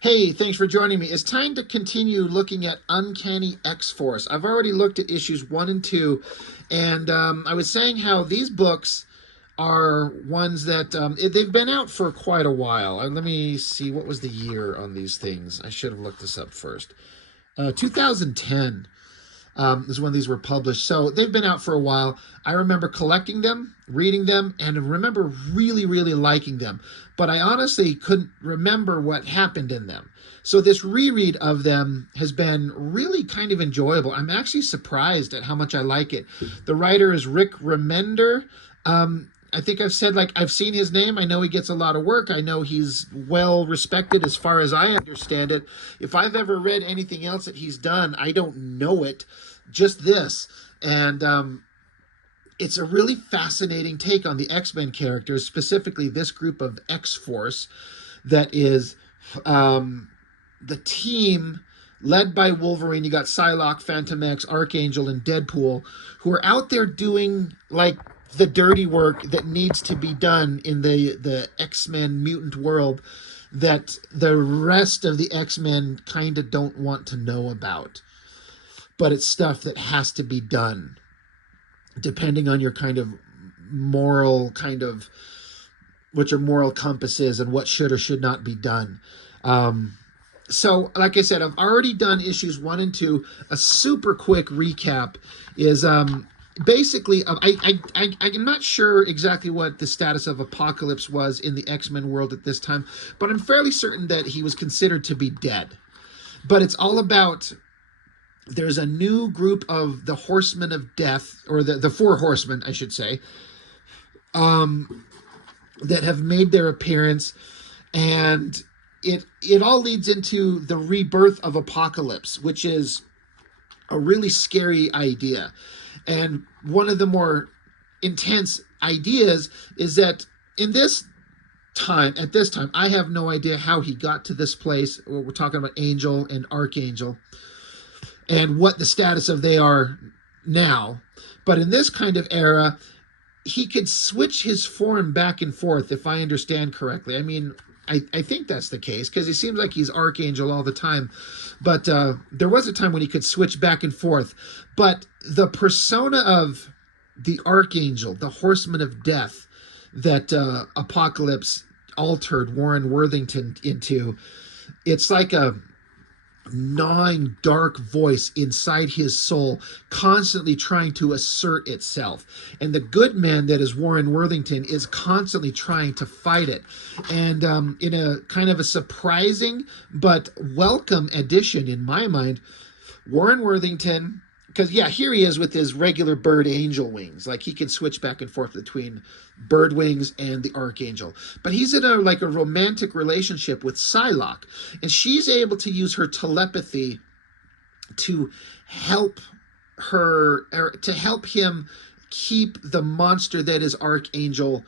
Hey, thanks for joining me. It's time to continue looking at Uncanny X-Force. I've already looked at issues 1 and 2, and I was saying how these books are ones that they've been out for quite a while. Let me see, what was the year on these things? I should have looked this up first. 2010 is when these were published. So they've been out for a while. I remember collecting them, reading them, and remember really, really liking them. But I honestly couldn't remember what happened in them. So this reread of them has been really kind of enjoyable. I'm actually surprised at how much I like it. The writer is Rick Remender. I think I've said, like, I've seen his name. I know he gets a lot of work. I know he's well respected as far as I understand it. If I've ever read anything else that he's done, I don't know it. Just this. And it's a really fascinating take on the X-Men characters, specifically this group of X-Force that is the team led by Wolverine. You got Psylocke, Phantom X, Archangel, and Deadpool, who are out there doing, like, the dirty work that needs to be done in the X-Men mutant world that the rest of the X-Men kind of don't want to know about. But it's stuff that has to be done, depending on your kind of moral what your moral compass is and what should or should not be done. So, like I said, I've already done issues 1 and 2. A super quick recap is basically, I'm not sure exactly what the status of Apocalypse was in the X-Men world at this time, but I'm fairly certain that he was considered to be dead. But it's all about, there's a new group of the Horsemen of Death, or the Four Horsemen, I should say, that have made their appearance, and it all leads into the rebirth of Apocalypse, which is a really scary idea. And one of the more intense ideas is that at this time, I have no idea how he got to this place. We're talking about Angel and Archangel and what the status of they are now. But in this kind of era, he could switch his form back and forth, if I understand correctly. I mean, I think that's the case, because it seems like he's Archangel all the time. But there was a time when he could switch back and forth. But the persona of the Archangel, the Horseman of Death, that Apocalypse altered Warren Worthington into, it's like a gnawing dark voice inside his soul, constantly trying to assert itself, and the good man that is Warren Worthington is constantly trying to fight it. And in a kind of a surprising but welcome addition in my mind, Warren Worthington, because here he is with his regular bird angel wings, like he can switch back and forth between bird wings and the Archangel, but he's in a romantic relationship with Psylocke, and she's able to use her telepathy to help her, or to help him keep the monster that is Archangel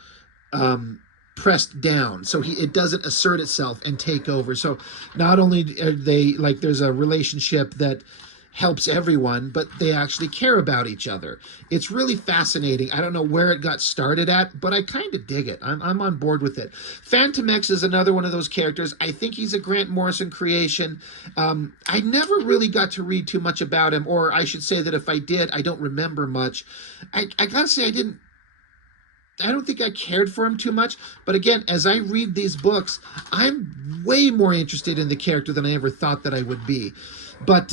pressed down, so it doesn't assert itself and take over. So not only are they, like, there's a relationship that helps everyone, but they actually care about each other. It's really fascinating. I don't know where it got started at, but I kind of dig it. I'm on board with it. Phantom X is another one of those characters. I think he's a Grant Morrison creation. I never really got to read too much about him, or I should say that if I did, I don't remember much. I gotta say, I don't think I cared for him too much, but again, as I read these books, I'm way more interested in the character than I ever thought that I would be. But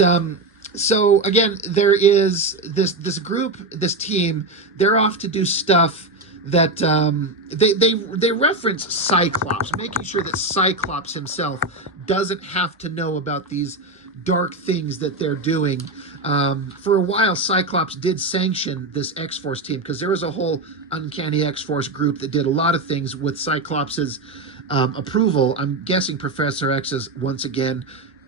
so again, there is this group, this team. They're off to do stuff that they reference Cyclops, making sure that Cyclops himself doesn't have to know about these dark things that they're doing. For a while, Cyclops did sanction this X-Force team, because there was a whole Uncanny X-Force group that did a lot of things with Cyclops's approval. I'm guessing Professor X is once again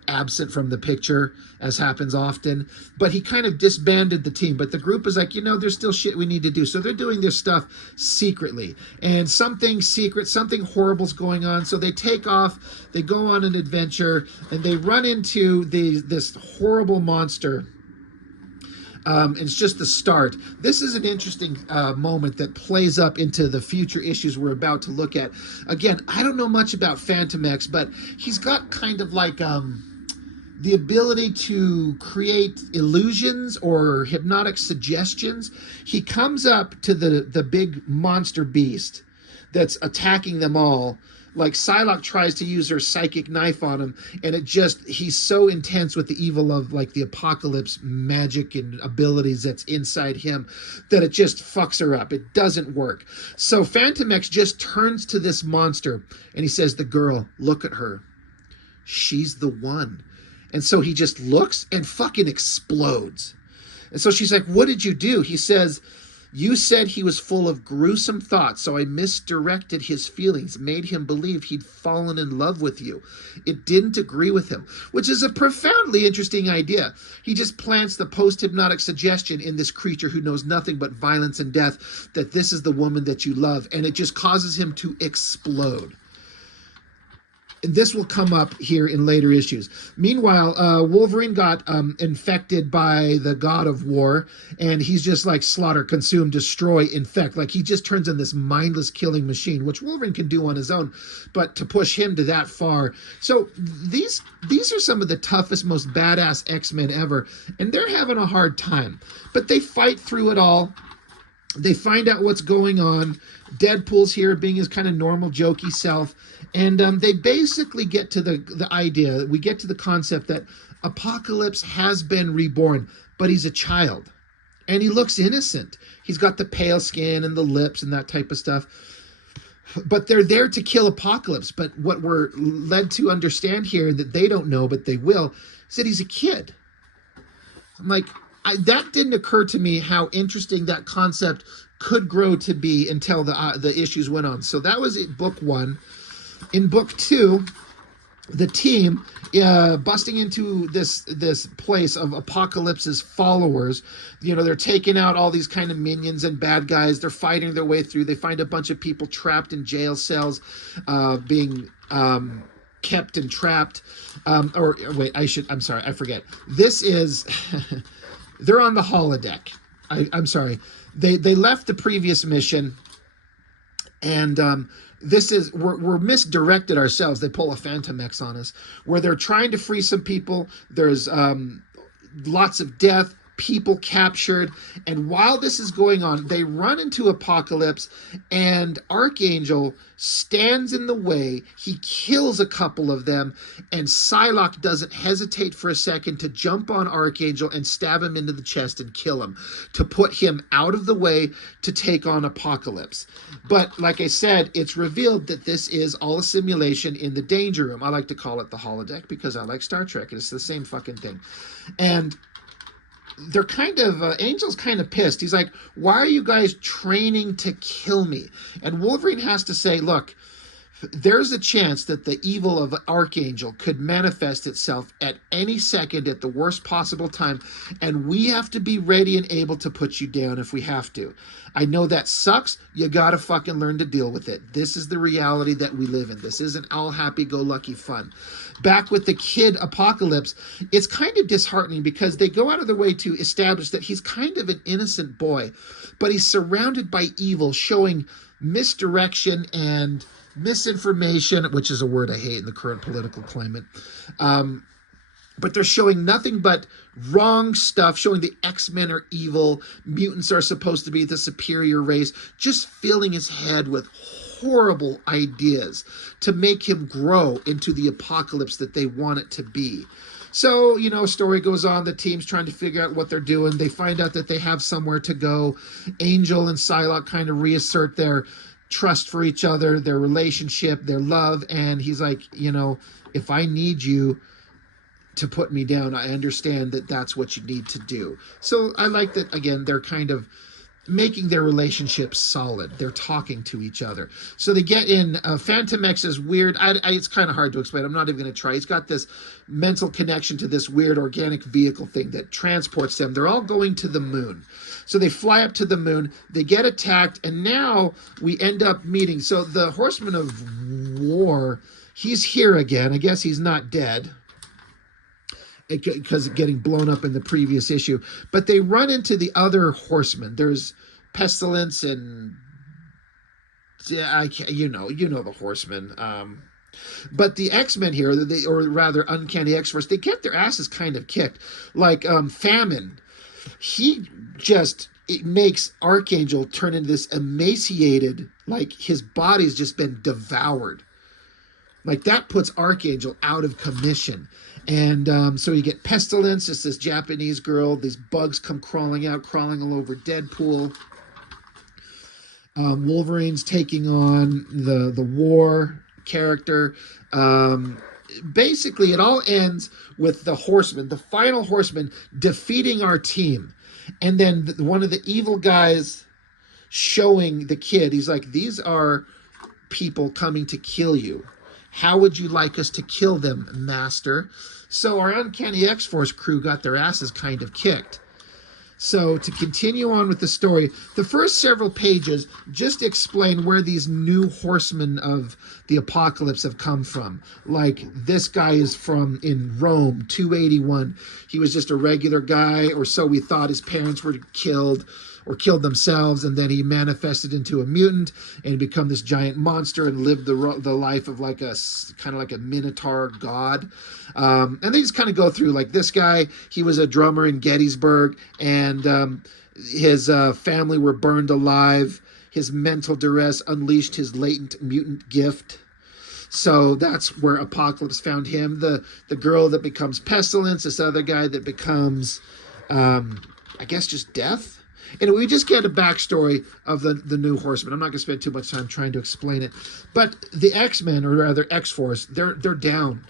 absent from the picture, as happens often, but he kind of disbanded the team. But the group is like, there's still shit we need to do, so they're doing their stuff secretly, and something horrible's going on. So they take off, they go on an adventure, and they run into this horrible monster It's just the start. This is an interesting moment that plays up into the future issues we're about to look at. Again, I don't know much about Phantom X, but he's got kind of like the ability to create illusions or hypnotic suggestions. He comes up to the big monster beast that's attacking them all. Like Psylocke tries to use her psychic knife on him, and he's so intense with the evil of like the apocalypse magic and abilities that's inside him that it just fucks her up. It doesn't work. So Phantom X just turns to this monster and he says, "The girl, look at her. She's the one." And so he just looks and fucking explodes. And so she's like, "What did you do?" He says, "You said he was full of gruesome thoughts, so I misdirected his feelings, made him believe he'd fallen in love with you. It didn't agree with him," which is a profoundly interesting idea. He just plants the post-hypnotic suggestion in this creature who knows nothing but violence and death that this is the woman that you love, and it just causes him to explode. And this will come up here in later issues. Meanwhile, Wolverine got infected by the god of war, and he's just like slaughter, consume, destroy, infect. Like he just turns in this mindless killing machine, which Wolverine can do on his own, but to push him to that far. So these are some of the toughest, most badass X-Men ever, and they're having a hard time. But they fight through it all. They find out what's going on. Deadpool's here being his kind of normal, jokey self. And they basically get to the idea, we get to the concept that Apocalypse has been reborn, but he's a child. And he looks innocent. He's got the pale skin and the lips and that type of stuff. But they're there to kill Apocalypse. But what we're led to understand here, that they don't know, but they will, is that he's a kid. I'm like, that didn't occur to me how interesting that concept could grow to be until the issues went on. So that was book 1. In book 2, the team busting into this place of Apocalypse's followers. You know, they're taking out all these kind of minions and bad guys. They're fighting their way through. They find a bunch of people trapped in jail cells, being kept and trapped. I'm sorry, I forget. This is, they're on the holodeck. I'm sorry. They left the previous mission, and this is, we're misdirected ourselves. They pull a Phantom X on us, where they're trying to free some people. There's lots of death, people captured, and while this is going on, they run into Apocalypse, and Archangel stands in the way. He kills a couple of them, and Psylocke doesn't hesitate for a second to jump on Archangel and stab him into the chest and kill him, to put him out of the way to take on Apocalypse. But like I said, it's revealed that this is all a simulation in the Danger Room. I like to call it the holodeck because I like Star Trek, and it's the same fucking thing. And they're kind of, Angel's kind of pissed. He's like, "Why are you guys training to kill me?" And Wolverine has to say, look, there's a chance that the evil of Archangel could manifest itself at any second at the worst possible time, and we have to be ready and able to put you down if we have to. I know that sucks. You gotta fucking learn to deal with it. This is the reality that we live in. This isn't all happy-go-lucky fun. Back with the kid Apocalypse, it's kind of disheartening because they go out of their way to establish that he's kind of an innocent boy, but he's surrounded by evil, showing misdirection and misinformation, which is a word I hate in the current political climate. But they're showing nothing but wrong stuff, showing the X-Men are evil, mutants are supposed to be the superior race, just filling his head with horrible ideas to make him grow into the Apocalypse that they want it to be. So, you know, story goes on. The team's trying to figure out what they're doing. They find out that they have somewhere to go. Angel and Psylocke kind of reassert their trust for each other, their relationship, their love. And he's like, you know, if I need you to put me down, I understand that that's what you need to do. So I like that, again, they're kind of making their relationship solid. They're talking to each other. So they get in. Phantom X is weird. It's kind of hard to explain. I'm not even going to try. He's got this mental connection to this weird organic vehicle thing that transports them. They're all going to the moon. So they fly up to the moon. They get attacked, and now we end up meeting. So the Horseman of War, he's here again. I guess he's not dead. because getting blown up in the previous issue. But they run into the other horsemen. There's Pestilence and yeah, you know the horsemen. But the X-Men here, or rather Uncanny X-Force, they get their asses kind of kicked. Like Famine, he just it makes Archangel turn into this emaciated, like his body's just been devoured. Like that puts Archangel out of commission. And so you get Pestilence, it's this Japanese girl. These bugs come crawling all over Deadpool. Wolverine's taking on the war character. Basically, it all ends with the Horsemen, the final Horseman, defeating our team. And then one of the evil guys showing the kid, he's like, these are people coming to kill you. How would you like us to kill them, master? So our Uncanny X-Force crew got their asses kind of kicked. So to continue on with the story, the first several pages just explain where these new horsemen of the apocalypse have come from. Like this guy is from in Rome, 281. He was just a regular guy, or so we thought. His parents were killed or killed themselves, and then he manifested into a mutant and become this giant monster and lived the life of like a kind of like a minotaur god. And they just kind of go through like this guy. He was a drummer in Gettysburg, and his family were burned alive. His mental duress unleashed his latent mutant gift. So that's where Apocalypse found him. The girl that becomes Pestilence, this other guy that becomes, I guess, just Death. And we just get a backstory of the new Horsemen. I'm not going to spend too much time trying to explain it. But the X-Men, or rather X-Force, they're down.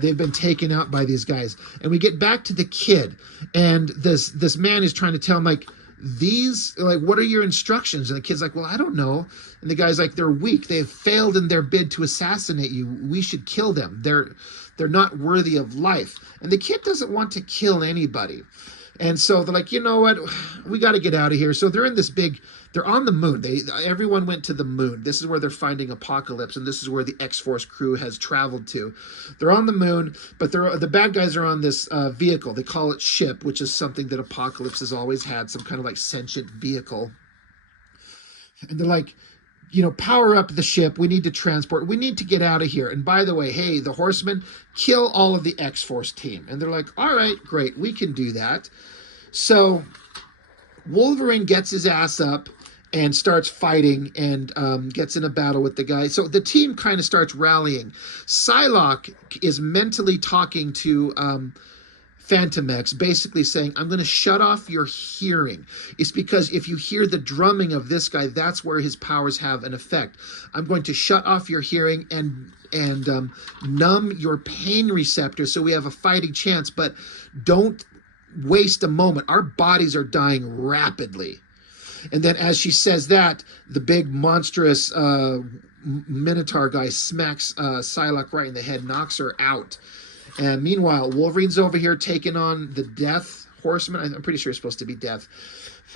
They've been taken out by these guys. And we get back to the kid. And this man is trying to tell him, like, what are your instructions? And the kid's like, well, I don't know. And the guy's like, they're weak. They have failed in their bid to assassinate you. We should kill them. They're not worthy of life. And the kid doesn't want to kill anybody. And so they're like, you know what? We got to get out of here. So they're in this they're on the moon. Everyone went to the moon. This is where they're finding Apocalypse, and this is where the X-Force crew has traveled to. They're on the moon, but the bad guys are on this vehicle. They call it ship, which is something that Apocalypse has always had, some kind of like sentient vehicle. And they're like, power up the ship. We need to transport. We need to get out of here. And by the way, hey, the Horsemen, kill all of the X-Force team. And they're like, all right, great. We can do that. So Wolverine gets his ass up and starts fighting and gets in a battle with the guy. So the team kind of starts rallying. Psylocke is mentally talking to Fantomex, basically saying, I'm going to shut off your hearing. It's because if you hear the drumming of this guy, that's where his powers have an effect. I'm going to shut off your hearing and numb your pain receptors so we have a fighting chance, but don't waste a moment. Our bodies are dying rapidly. And then as she says that, the big monstrous Minotaur guy smacks Psylocke right in the head, knocks her out. And meanwhile, Wolverine's over here taking on the Death Horseman. I'm pretty sure it's supposed to be Death.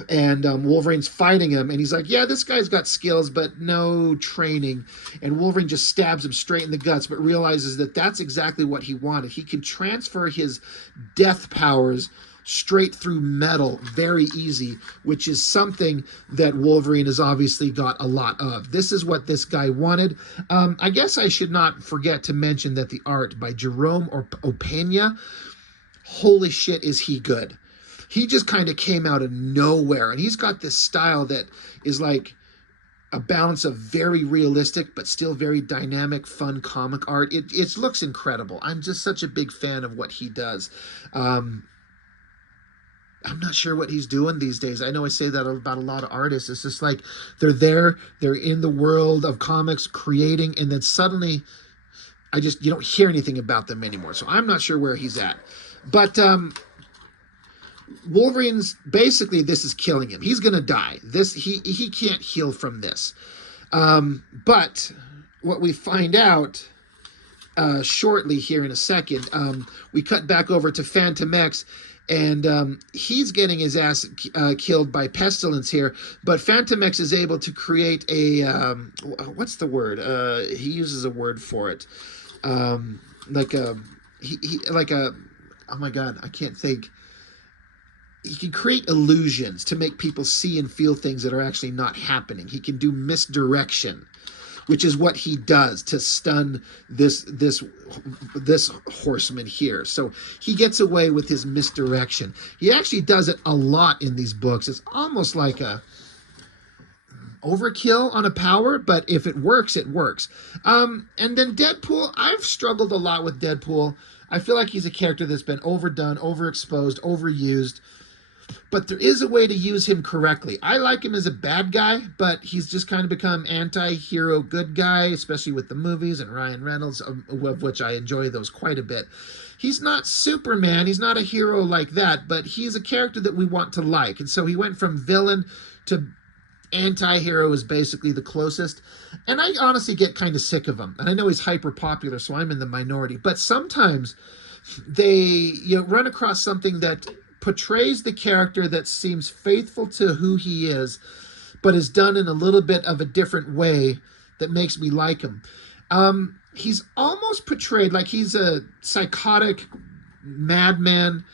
And Wolverine's fighting him. And he's like, yeah, this guy's got skills, but no training. And Wolverine just stabs him straight in the guts, but realizes that that's exactly what he wanted. He can transfer his death powers straight through metal very easy, which is something that Wolverine has obviously got a lot of. This is what this guy wanted. I guess I should not forget to mention that the art by Jerome Opeña, holy shit, is he good. He just kind of came out of nowhere, and he's got this style that is like a balance of very realistic but still very dynamic, fun comic art. It looks incredible. I'm just such a big fan of what he does. I'm not sure what he's doing these days. I know I say that about a lot of artists. It's just like they're in the world of comics creating, and then suddenly you don't hear anything about them anymore. So I'm not sure where he's at. But Wolverine's basically, this is killing him. He's going to die. He can't heal from this. But what we find out shortly here in a second, we cut back over to Fantomex. And he's getting his ass killed by Pestilence here. But Fantomex is able to create a, what's the word? He uses a word for it. Like a oh my God, I can't think. He can create illusions to make people see and feel things that are actually not happening. He can do misdirection, which is what he does to stun this horseman here. So he gets away with his misdirection. He actually does it a lot in these books. It's almost like a overkill on a power, but if it works, it works. And then Deadpool, I've struggled a lot with Deadpool. I feel like he's a character that's been overdone, overexposed, overused. But there is a way to use him correctly. I like him as a bad guy, but he's just kind of become anti-hero good guy, especially with the movies and Ryan Reynolds, of which I enjoy those quite a bit. He's not Superman. He's not a hero like that, but he's a character that we want to like. And so he went from villain to anti-hero is basically the closest. And I honestly get kind of sick of him. And I know he's hyper popular, so I'm in the minority. But sometimes you run across something that portrays the character that seems faithful to who he is, but is done in a little bit of a different way that makes me like him. He's almost portrayed like he's a psychotic madman,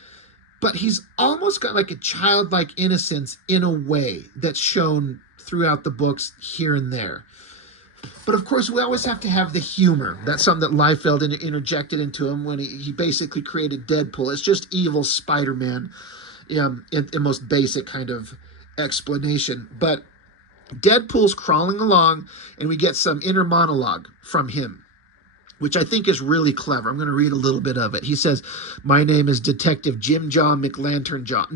but he's almost got like a childlike innocence in a way that's shown throughout the books here and there. But of course, we always have to have the humor. That's something that Liefeld interjected into him when he basically created Deadpool. It's just evil Spider-Man, in most basic kind of explanation. But Deadpool's crawling along, and we get some inner monologue from him, which I think is really clever. I'm going to read a little bit of it. He says, "My name is Detective Jim Jam McLanternjaw.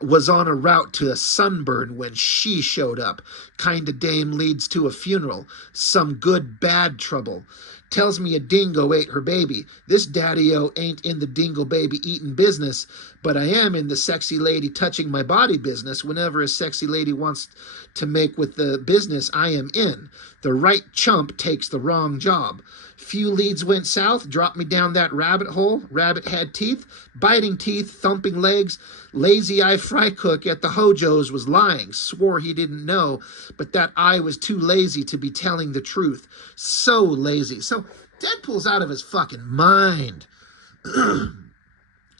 Was on a route to a sunburn when she showed up. Kinda dame leads to a funeral. Some good bad trouble. Tells me a dingo ate her baby. This daddy-o ain't in the dingo baby eating business, but I am in the sexy lady touching my body business. Whenever a sexy lady wants to make with the business, I am in. The right chump takes the wrong job. Few leads went south, dropped me down that rabbit hole. Rabbit had teeth, biting teeth, thumping legs. Lazy eye fry cook at the Hojo's was lying, swore he didn't know, but that eye was too lazy to be telling the truth. So lazy." So Deadpool's out of his fucking mind.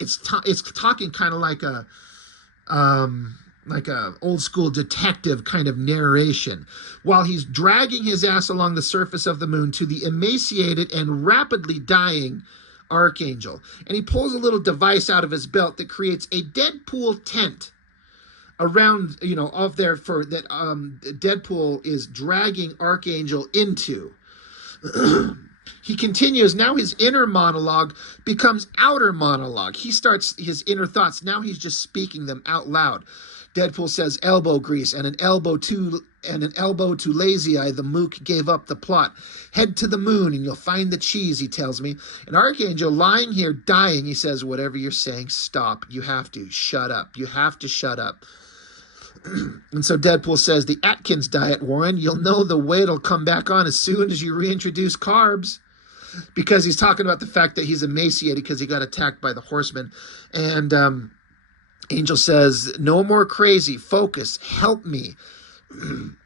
It's talking kind of like a old school detective kind of narration, while he's dragging his ass along the surface of the moon to the emaciated and rapidly dying Archangel. And he pulls a little device out of his belt that creates a Deadpool tent around, of there for that Deadpool is dragging Archangel into. He continues. Now his inner monologue becomes outer monologue. He starts his inner thoughts. Now he's just speaking them out loud. Deadpool says elbow grease and an elbow to Lazy Eye. The mook gave up the plot. Head to the moon and you'll find the cheese, he tells me. And Archangel lying here dying, he says, whatever you're saying, stop. You have to shut up. You have to shut up. And so Deadpool says, the Atkins diet, Warren, you'll know the weight'll come back on as soon as you reintroduce carbs. Because he's talking about the fact that he's emaciated because he got attacked by the horsemen. And Angel says, no more crazy, focus, help me.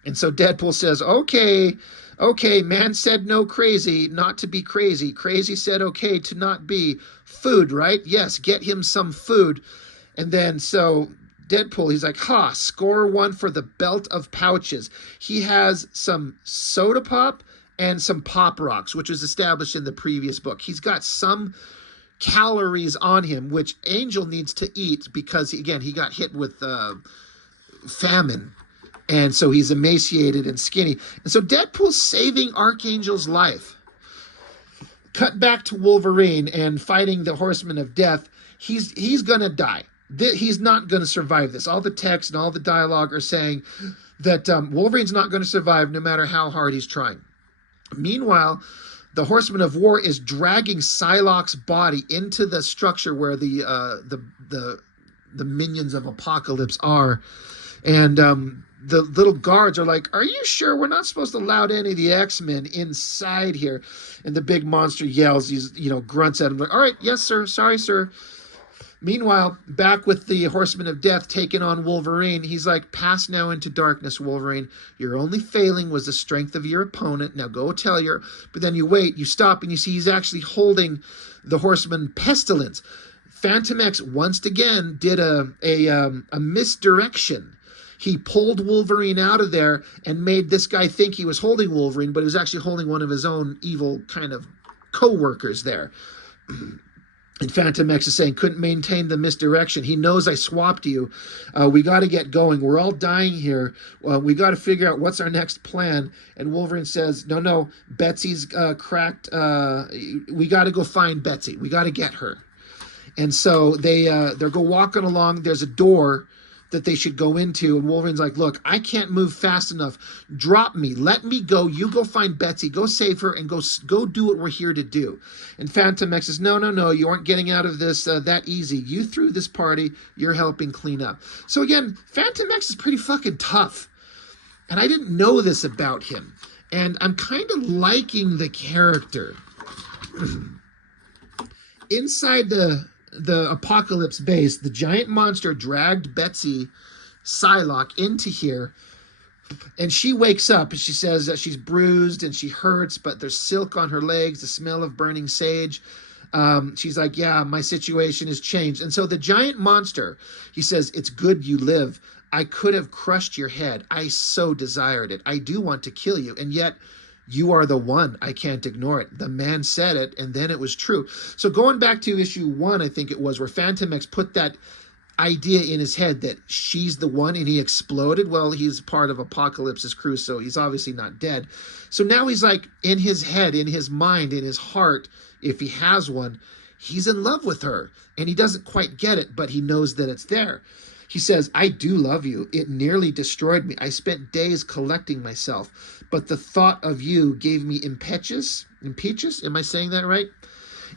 And so Deadpool says, okay, man said no crazy, not to be crazy. Crazy said okay to not be. Food, right? Yes, get him some food. And then so Deadpool, he's like, score one for the belt of pouches. He has some soda pop and some Pop Rocks, which was established in the previous book. He's got some calories on him, which Angel needs to eat because, again, he got hit with famine. And so he's emaciated and skinny. And so Deadpool's saving Archangel's life. Cut back to Wolverine and fighting the Horsemen of Death. He's going to die. He's not going to survive this. All the text and all the dialogue are saying that Wolverine's not going to survive no matter how hard he's trying. Meanwhile, the Horseman of War is dragging Psylocke's body into the structure where the minions of Apocalypse are. And the little guards are like, are you sure we're not supposed to allow any of the X-Men inside here? And the big monster yells, grunts at him like, all right, yes, sir, sorry, sir. Meanwhile, back with the Horsemen of Death taking on Wolverine, he's like, pass now into darkness, Wolverine. Your only failing was the strength of your opponent. Now go tell your... But then you wait, you stop, and you see he's actually holding the Horseman Pestilence. Phantom X once again did a misdirection. He pulled Wolverine out of there and made this guy think he was holding Wolverine, but he was actually holding one of his own evil kind of co-workers there. And Phantom X is saying, couldn't maintain the misdirection. He knows I swapped you. We got to get going. We're all dying here. We got to figure out what's our next plan. And Wolverine says, no, Betsy's cracked. We got to go find Betsy. We got to get her. And so they're go walking along. There's a door that they should go into, and Wolverine's like, look, I can't move fast enough. Drop me. Let me go. You go find Betsy. Go save her, and go do what we're here to do. And Phantom X says, no, you aren't getting out of this that easy. You threw this party. You're helping clean up. So again, Phantom X is pretty fucking tough. And I didn't know this about him. And I'm kind of liking the character. Inside the Apocalypse base, the giant monster dragged Betsy Psylocke into here, and she wakes up and she says that she's bruised and she hurts, but there's silk on her legs, the smell of burning sage. She's like, yeah, my situation has changed. And so the giant monster, he says, it's good you live. I could have crushed your head. I so desired it. I do want to kill you, and yet you are the one. I can't ignore it. The man said it, and then it was true. So going back to issue 1, I think it was, where Phantom X put that idea in his head that she's the one, and he exploded. Well, he's part of Apocalypse's crew, so he's obviously not dead. So now he's like, in his head, in his mind, in his heart, if he has one, he's in love with her. And he doesn't quite get it, but he knows that it's there. He says, I do love you. It nearly destroyed me. I spent days collecting myself, but the thought of you gave me impetus. Am I saying that right?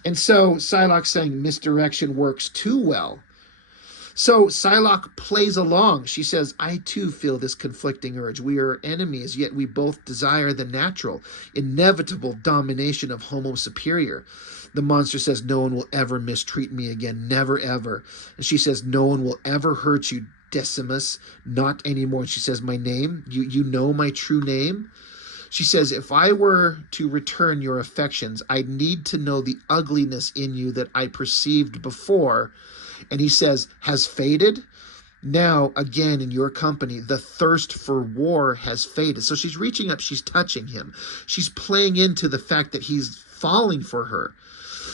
And so Psylocke saying misdirection works too well. So Psylocke plays along. She says, I too feel this conflicting urge. We are enemies, yet we both desire the natural, inevitable domination of Homo Superior. The monster says, no one will ever mistreat me again, never, ever. And she says, no one will ever hurt you, Decimus, not anymore. And she says, my name, you know my true name? She says, if I were to return your affections, I'd need to know the ugliness in you that I perceived before. And he says, has faded? Now, again, in your company, the thirst for war has faded. So she's reaching up, she's touching him. She's playing into the fact that he's falling for her.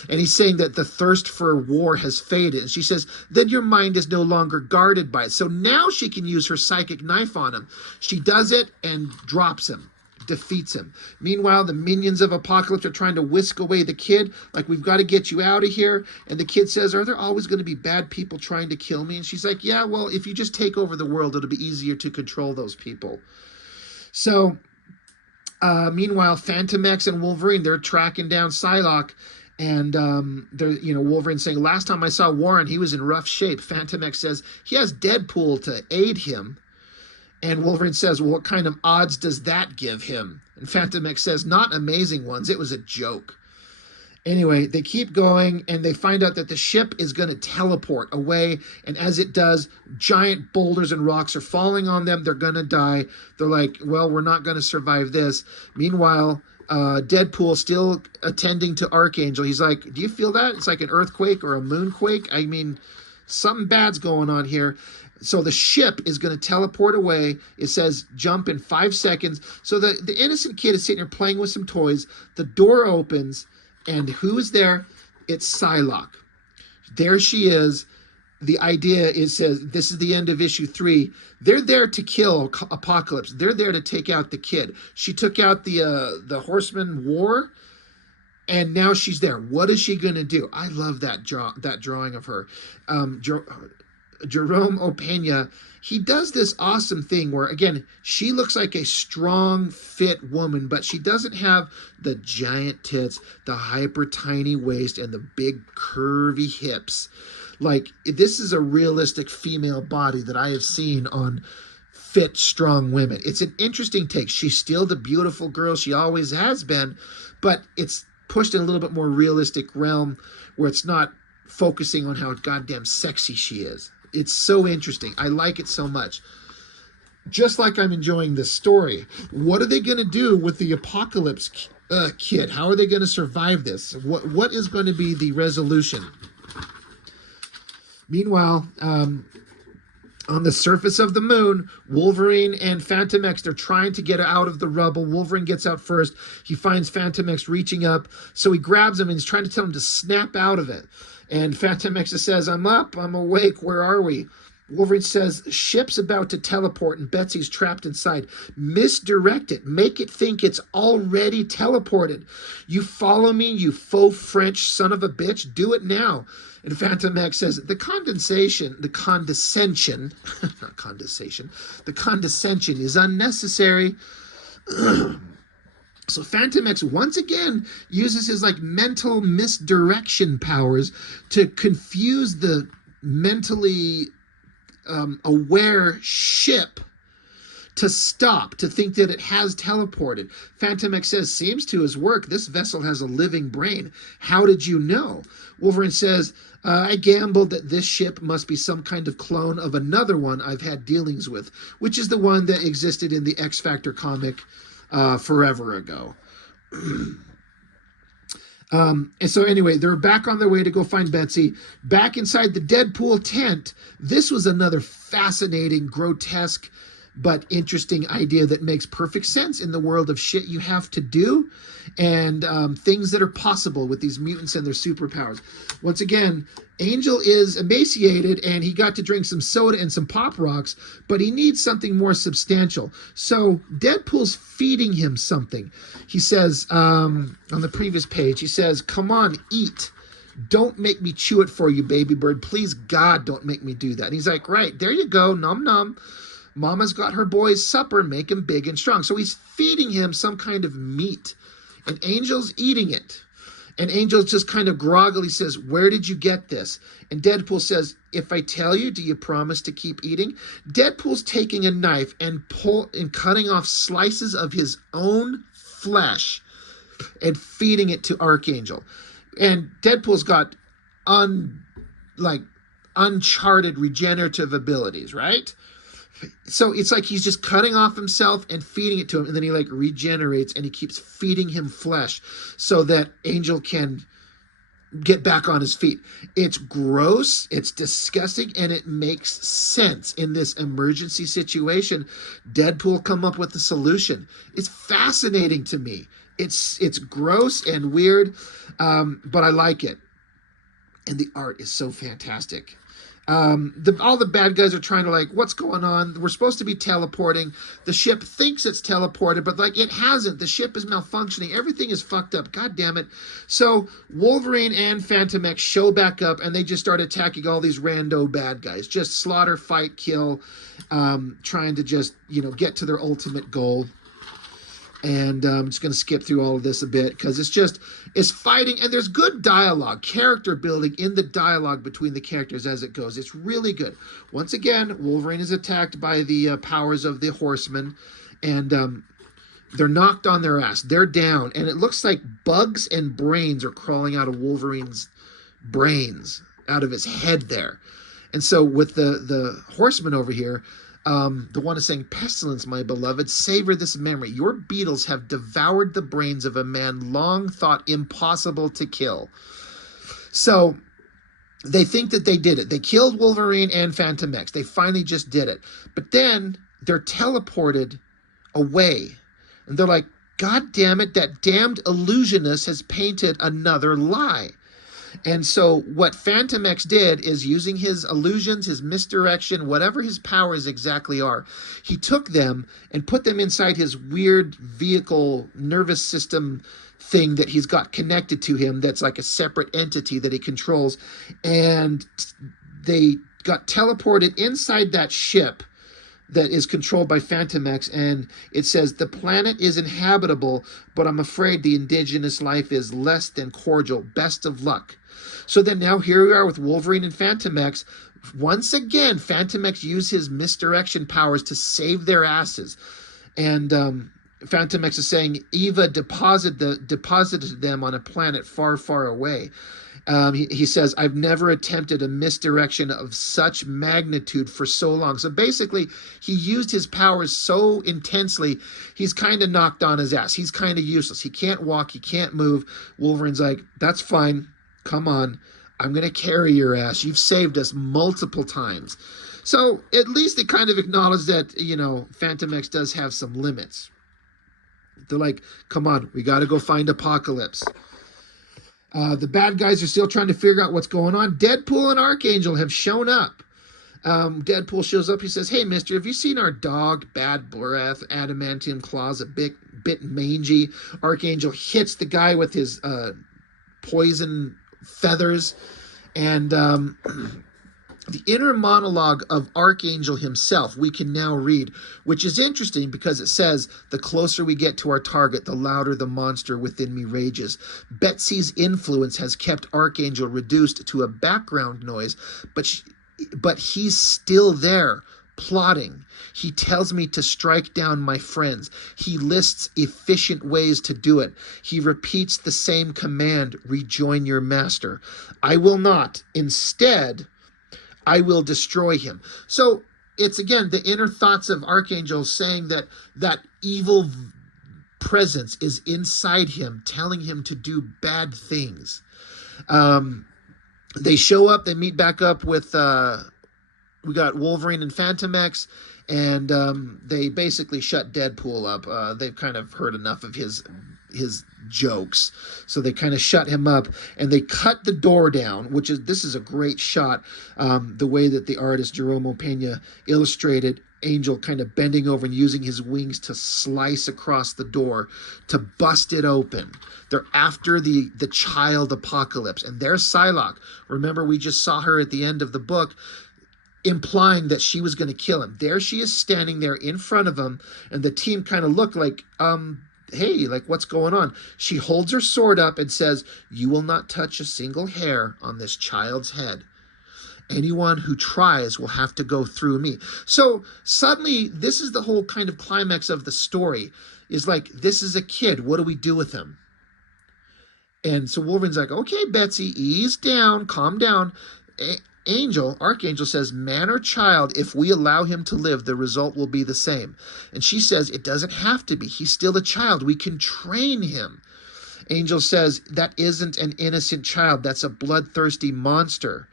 And he's saying that the thirst for war has faded. And she says, then your mind is no longer guarded by it. So now she can use her psychic knife on him. She does it and drops him, defeats him. Meanwhile, the minions of Apocalypse are trying to whisk away the kid. Like, we've got to get you out of here. And the kid says, are there always going to be bad people trying to kill me? And she's like, yeah, well, if you just take over the world, it'll be easier to control those people. So, meanwhile, Phantom X and Wolverine, they're tracking down Psylocke. And Wolverine saying, last time I saw Warren, he was in rough shape. Phantom X says he has Deadpool to aid him. And Wolverine says, well, what kind of odds does that give him? And Phantom X says, not amazing ones. It was a joke. Anyway, they keep going, and they find out that the ship is going to teleport away. And as it does, giant boulders and rocks are falling on them. They're going to die. They're like, well, we're not going to survive this. Meanwhile, Deadpool still attending to Archangel. He's like, do you feel that? It's like an earthquake or a moonquake. I mean, something bad's going on here. So the ship is going to teleport away. It says jump in 5 seconds. So the innocent kid is sitting here playing with some toys. The door opens, and who is there? It's Psylocke. There she is. The idea is, says, this is the end of issue 3. They're there to kill Apocalypse. They're there to take out the kid. She took out the Horseman War, and now she's there. What is she going to do? I love that drawing of her. Jerome Opeña, he does this awesome thing where, again, she looks like a strong, fit woman, but she doesn't have the giant tits, the hyper tiny waist, and the big curvy hips. Like, this is a realistic female body that I have seen on fit, strong women. It's an interesting take. She's still the beautiful girl she always has been, but it's pushed in a little bit more realistic realm where it's not focusing on how goddamn sexy she is. It's so interesting. I like it so much. Just like I'm enjoying this story. What are they going to do with the Apocalypse kid? How are they going to survive this? What is going to be the resolution? Meanwhile, on the surface of the moon, Wolverine and Phantom X, they're trying to get out of the rubble. Wolverine gets out first. He finds Phantom X reaching up. So he grabs him and he's trying to tell him to snap out of it. And Phantom X says, I'm up, I'm awake, where are we? Wolverine says, ship's about to teleport and Betsy's trapped inside. Misdirect it. Make it think it's already teleported. You follow me, you faux French son of a bitch? Do it now. And Phantom X says, the condescension is unnecessary. So Phantom X once again uses his like mental misdirection powers to confuse the mentally aware ship to stop, to think that it has teleported. Phantom X says, seems to his work. This vessel has a living brain. How did you know? Wolverine says, I gambled that this ship must be some kind of clone of another one I've had dealings with, which is the one that existed in the X-Factor comic forever ago. And so anyway, they're back on their way to go find Betsy. Back inside the Deadpool tent, this was another fascinating, grotesque, but interesting idea that makes perfect sense in the world of shit you have to do and things that are possible with these mutants and their superpowers. Once again, Angel is emaciated and he got to drink some soda and some Pop Rocks, but he needs something more substantial. So Deadpool's feeding him something. He says, on the previous page, he says, come on, eat. Don't make me chew it for you, baby bird. Please, God, don't make me do that. And he's like, right, there you go, nom nom. Mama's got her boy's supper, make him big and strong. So he's feeding him some kind of meat, and Angel's eating it. And Angel just kind of groggily says, where did you get this? And Deadpool says, if I tell you, do you promise to keep eating? Deadpool's taking a knife and cutting off slices of his own flesh and feeding it to Archangel. And Deadpool's got uncharted regenerative abilities, right? So it's like he's just cutting off himself and feeding it to him, and then he like regenerates and he keeps feeding him flesh so that Angel can get back on his feet. It's gross, it's disgusting, and it makes sense in this emergency situation. Deadpool come up with the solution. It's fascinating to me. It's gross and weird, but I like it. And the art is so fantastic. All the bad guys are trying to like, what's going on? We're supposed to be teleporting. The ship thinks it's teleported, but like it hasn't. The ship is malfunctioning. Everything is fucked up. God damn it. So Wolverine and Phantom X show back up and they just start attacking all these rando bad guys. Just slaughter, fight, kill, trying to just, get to their ultimate goal. And I'm just going to skip through all of this a bit because it's fighting, and there's good dialogue, character building in the dialogue between the characters as it goes. It's really good. Once again, Wolverine is attacked by the powers of the horsemen, and they're knocked on their ass. They're down, and it looks like bugs and brains are crawling out of Wolverine's brains, out of his head there. And so with the horsemen over here, the one is saying, pestilence, my beloved, savor this memory. Your beetles have devoured the brains of a man long thought impossible to kill. So they think that they did it. They killed Wolverine and Phantom X. They finally just did it. But then they're teleported away. And they're like, God damn it, that damned illusionist has painted another lie. And so what Phantom X did is, using his illusions, his misdirection, whatever his powers exactly are, he took them and put them inside his weird vehicle nervous system thing that he's got connected to him that's like a separate entity that he controls. And they got teleported inside that ship that is controlled by Phantom X, and it says, the planet is inhabitable, but I'm afraid the indigenous life is less than cordial. Best of luck. So then now here we are with Wolverine and Phantom X. Once again, Phantom X used his misdirection powers to save their asses. And Phantom X is saying Eva deposited them on a planet far, far away. He says, I've never attempted a misdirection of such magnitude for so long. So basically, he used his powers so intensely, he's kind of knocked on his ass. He's kind of useless. He can't walk. He can't move. Wolverine's like, that's fine. Come on. I'm going to carry your ass. You've saved us multiple times. So at least they kind of acknowledge that, Phantom X does have some limits. They're like, come on, we got to go find Apocalypse. The bad guys are still trying to figure out what's going on. Deadpool and Archangel have shown up. Deadpool shows up. He says, hey, mister, have you seen our dog? Bad breath, adamantium claws, a bit mangy. Archangel hits the guy with his poison feathers. And the inner monologue of Archangel himself we can now read, which is interesting because it says, the closer we get to our target, the louder the monster within me rages. Betsy's influence has kept Archangel reduced to a background noise, but he's still there, plotting. He tells me to strike down my friends. He lists efficient ways to do it. He repeats the same command, rejoin your master. I will not. Instead, I will destroy him. So it's, again, the inner thoughts of Archangel saying that evil presence is inside him, telling him to do bad things. They show up. They meet back up with, we got Wolverine and Phantom X, and they basically shut Deadpool up. They've kind of heard enough of his jokes, so they kind of shut him up, and they cut the door down, this is a great shot, the way that the artist Jerome Pena illustrated Angel kind of bending over and using his wings to slice across the door to bust it open. They're after the child Apocalypse, and there's Psylocke. Remember, we just saw her at the end of the book implying that she was going to kill him. There she is standing there in front of him, and the team kind of look like, hey, like, what's going on? She holds her sword up and says, you will not touch a single hair on this child's head. Anyone who tries will have to go through me. So suddenly, this is the whole kind of climax of the story, is like, this is a kid. What do we do with him? And so Wolverine's like, okay, Betsy, ease down, calm down. Archangel says, man or child, if we allow him to live, the result will be the same. And she says, it doesn't have to be. He's still a child. We can train him. Angel says, that isn't an innocent child. That's a bloodthirsty monster.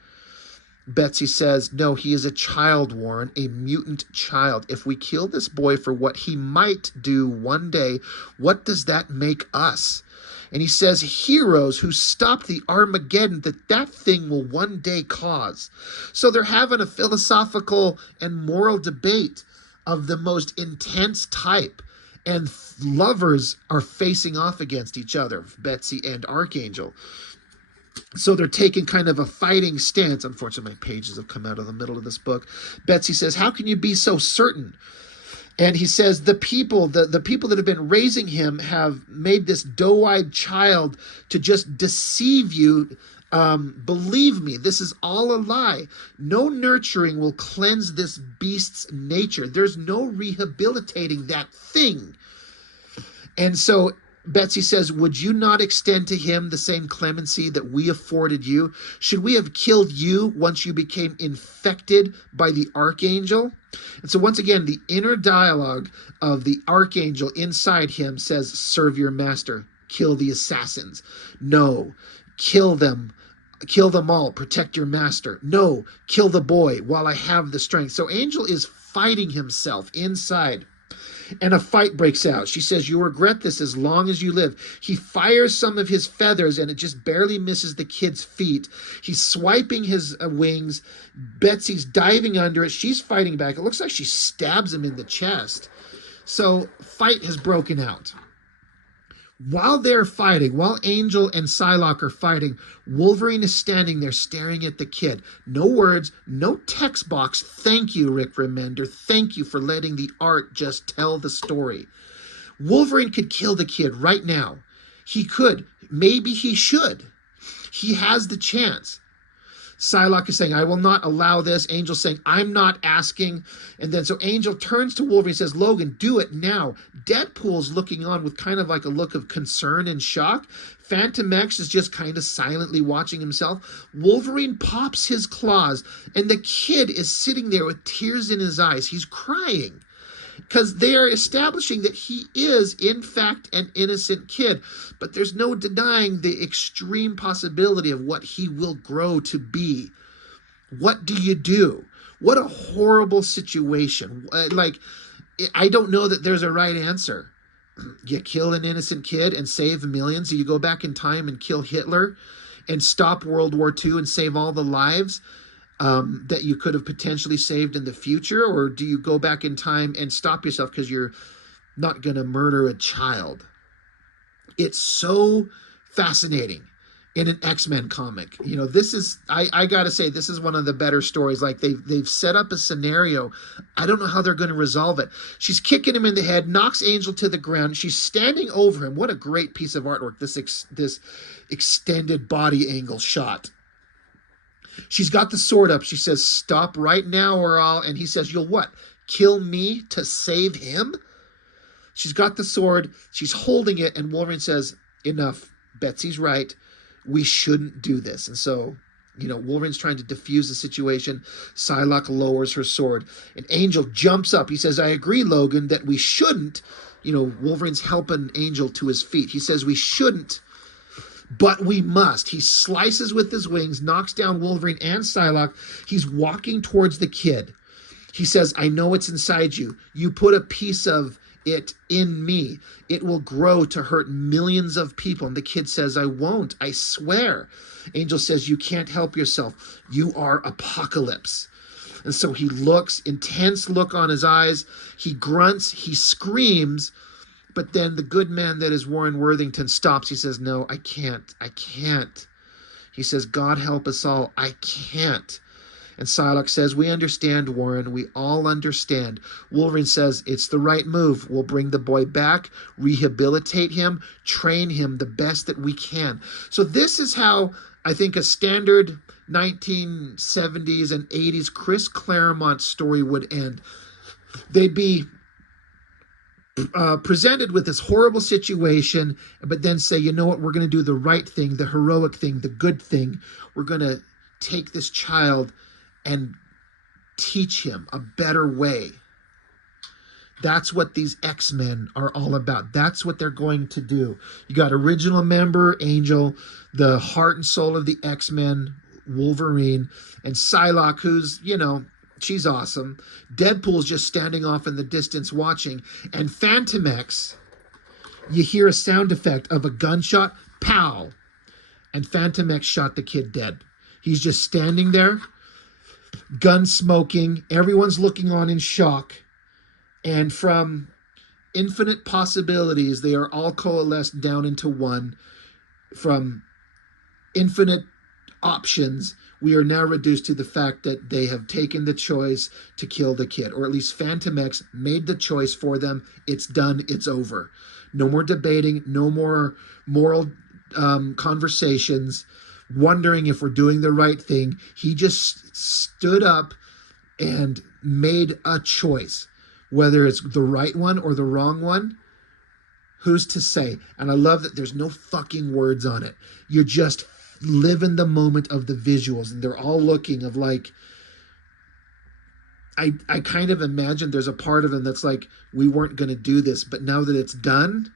Betsy says, no, he is a child, Warren, a mutant child. If we kill this boy for what he might do one day, what does that make us? And he says, heroes who stopped the Armageddon that thing will one day cause. So they're having a philosophical and moral debate of the most intense type. And lovers are facing off against each other, Betsy and Archangel. So they're taking kind of a fighting stance. Unfortunately, my pages have come out of the middle of this book. Betsy says, how can you be so certain? And he says, the people that have been raising him have made this doe-eyed child to just deceive you. Believe me, this is all a lie. No nurturing will cleanse this beast's nature. There's no rehabilitating that thing. And so Betsy says, would you not extend to him the same clemency that we afforded you? Should we have killed you once you became infected by the Archangel? And so once again, the inner dialogue of the Archangel inside him says, serve your master, kill the assassins. No, kill them all, protect your master. No, kill the boy while I have the strength. So Angel is fighting himself inside. And a fight breaks out. She says, you'll regret this as long as you live. He fires some of his feathers, and it just barely misses the kid's feet. He's swiping his wings. Betsy's diving under it. She's fighting back. It looks like she stabs him in the chest. So fight has broken out. While they're fighting, while Angel and Psylocke are fighting, Wolverine is standing there staring at the kid. No words, no text box. Thank you, Rick Remender. Thank you for letting the art just tell the story. Wolverine could kill the kid right now. He could. Maybe he should. He has the chance. Psylocke is saying, I will not allow this. Angel saying, I'm not asking. And then so Angel turns to Wolverine and says, Logan, do it now. Deadpool's looking on with kind of like a look of concern and shock. Phantom X is just kind of silently watching himself. Wolverine pops his claws, and the kid is sitting there with tears in his eyes. He's crying because they are establishing that he is, in fact, an innocent kid. But there's no denying the extreme possibility of what he will grow to be. What do you do? What a horrible situation. I don't know that there's a right answer. You kill an innocent kid and save millions? Do you go back in time and kill Hitler and stop World War II and save all the lives that you could have potentially saved in the future? Or do you go back in time and stop yourself because you're not going to murder a child? It's so fascinating in an X-Men comic. You know, this is, I gotta say, this is one of the better stories. Like they've set up a scenario. I don't know how they're going to resolve it. She's kicking him in the head, knocks Angel to the ground. She's standing over him. What a great piece of artwork, this extended body angle shot. She's got the sword up. She says, stop right now or I'll, and he says, you'll what? Kill me to save him? She's got the sword. She's holding it. And Wolverine says, enough. Betsy's right. We shouldn't do this. And so, you know, Wolverine's trying to defuse the situation. Psylocke lowers her sword. And Angel jumps up. He says, I agree, Logan, that we shouldn't. You know, Wolverine's helping Angel to his feet. He says we shouldn't, but we must. He slices with his wings, knocks down Wolverine and Psylocke. He's walking towards the kid. He says, I know it's inside you. You put a piece of it in me. It will grow to hurt millions of people. And the kid says, I won't. I swear. Angel says, you can't help yourself. You are Apocalypse. And so he looks, intense look on his eyes. He grunts, he screams. But then the good man that is Warren Worthington stops. He says, no, I can't. I can't. He says, God help us all. I can't. And Psylocke says, we understand, Warren. We all understand. Wolverine says, it's the right move. We'll bring the boy back, rehabilitate him, train him the best that we can. So this is how I think a standard 1970s and 80s Chris Claremont story would end. They'd be presented with this horrible situation, but then say, you know what, we're going to do the right thing, the heroic thing, the good thing. We're going to take this child and teach him a better way. That's what these X-Men are all about. That's what they're going to do. You got original member Angel, the heart and soul of the X-Men, Wolverine, and Psylocke, who's, you know, she's awesome. Deadpool's just standing off in the distance watching. And Phantom X, you hear a sound effect of a gunshot, pow. And Phantom X shot the kid dead. He's just standing there, gun smoking. Everyone's looking on in shock. And from infinite possibilities, they are all coalesced down into one. From infinite options, we are now reduced to the fact that they have taken the choice to kill the kid, or at least Phantom X made the choice for them. It's done. It's over. No more debating. No more moral conversations, wondering if we're doing the right thing. He just stood up and made a choice. Whether it's the right one or the wrong one, who's to say? And I love that there's no fucking words on it. You're just live in the moment of the visuals, and they're all looking of like, I kind of imagine there's a part of him that's like, we weren't going to do this, but now that it's done,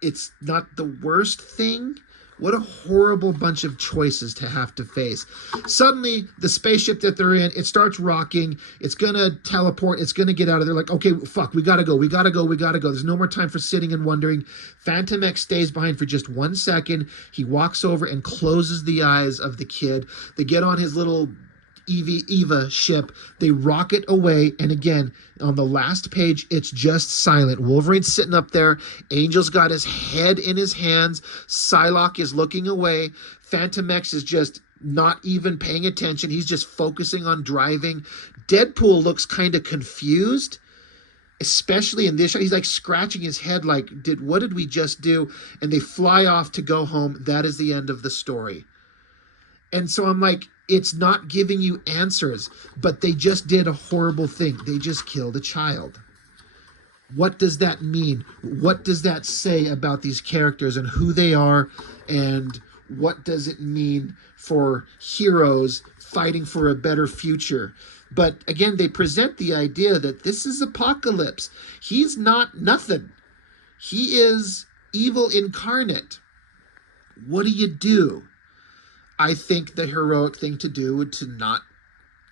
it's not the worst thing. What a horrible bunch of choices to have to face. Suddenly, the spaceship that they're in, it starts rocking. It's going to teleport. It's going to get out of there. Like, okay, fuck, we got to go. We got to go. We got to go. There's no more time for sitting and wondering. Phantom X stays behind for just 1 second. He walks over and closes the eyes of the kid. They get on his little Eva ship. They rocket away. And again, on the last page, it's just silent. Wolverine's sitting up there. Angel's got his head in his hands. Psylocke is looking away. Phantom X is just not even paying attention. He's just focusing on driving. Deadpool looks kind of confused, especially in this shot. He's like scratching his head like, what did we just do? And they fly off to go home. That is the end of the story. And so I'm like, it's not giving you answers, but they just did a horrible thing. They just killed a child. What does that mean? What does that say about these characters and who they are? And what does it mean for heroes fighting for a better future? But again, they present the idea that this is Apocalypse. He's not nothing. He is evil incarnate. What do you do? I think the heroic thing to do would to not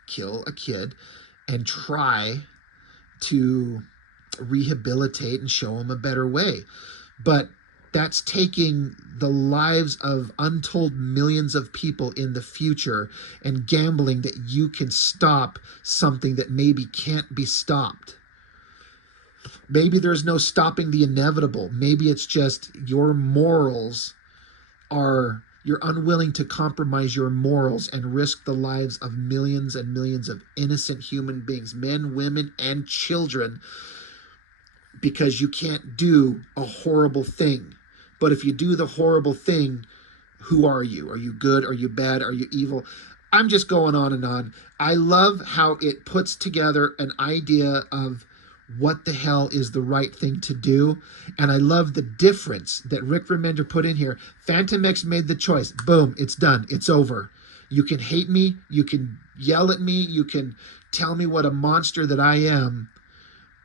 kill a kid and try to rehabilitate and show him a better way. But that's taking the lives of untold millions of people in the future and gambling that you can stop something that maybe can't be stopped. Maybe there's no stopping the inevitable. Maybe it's just your morals are, you're unwilling to compromise your morals and risk the lives of millions and millions of innocent human beings, men, women, and children, because you can't do a horrible thing. But if you do the horrible thing, who are you? Are you good? Are you bad? Are you evil? I'm just going on and on. I love how it puts together an idea of what the hell is the right thing to do. And I love the difference that Rick Remender put in here. Phantom X made the choice. Boom, it's done. It's over. You can hate me. You can yell at me. You can tell me what a monster that I am.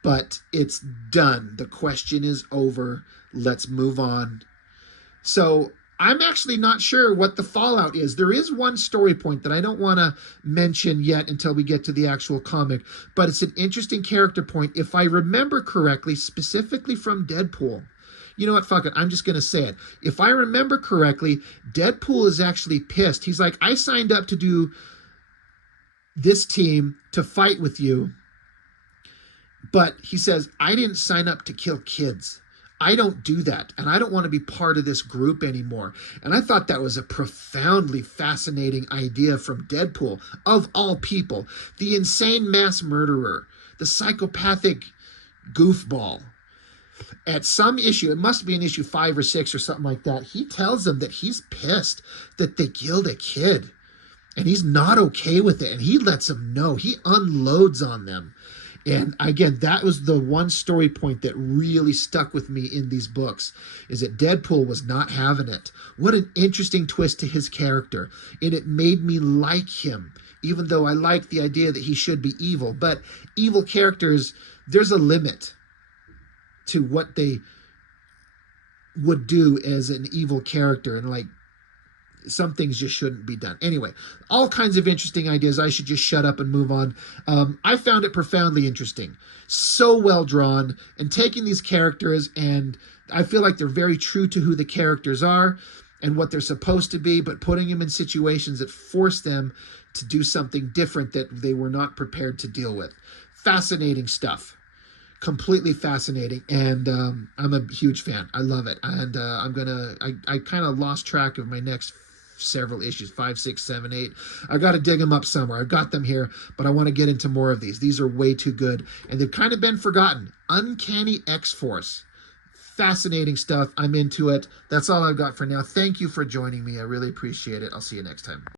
But it's done. The question is over. Let's move on. So I'm actually not sure what the fallout is. There is one story point that I don't want to mention yet until we get to the actual comic, but it's an interesting character point. If I remember correctly, specifically from Deadpool, you know what, fuck it, I'm just going to say it. If I remember correctly, Deadpool is actually pissed. He's like, I signed up to do this team to fight with you, but he says, I didn't sign up to kill kids. I don't do that, and I don't want to be part of this group anymore. And I thought that was a profoundly fascinating idea from Deadpool, of all people. The insane mass murderer, the psychopathic goofball. At some issue, it must be in issue 5 or 6 or something like that, he tells them that he's pissed that they killed a kid. And he's not okay with it, and he lets them know. He unloads on them. And again, that was the one story point that really stuck with me in these books, is that Deadpool was not having it. What an interesting twist to his character. And it made me like him, even though I like the idea that he should be evil. But evil characters, there's a limit to what they would do as an evil character. And like, some things just shouldn't be done. Anyway, all kinds of interesting ideas. I should just shut up and move on. I found it profoundly interesting. So well drawn, and taking these characters, and I feel like they're very true to who the characters are and what they're supposed to be, but putting them in situations that force them to do something different that they were not prepared to deal with. Fascinating stuff. Completely fascinating, and I'm a huge fan. I love it, and I kind of lost track of my next several issues, 5, 6, 7, 8. I got to dig them up somewhere. I've got them here, but I want to get into more of these. These are way too good, and they've kind of been forgotten. Uncanny X-Force. Fascinating stuff. I'm into it. That's all I've got for now. Thank you for joining me. I really appreciate it. I'll see you next time.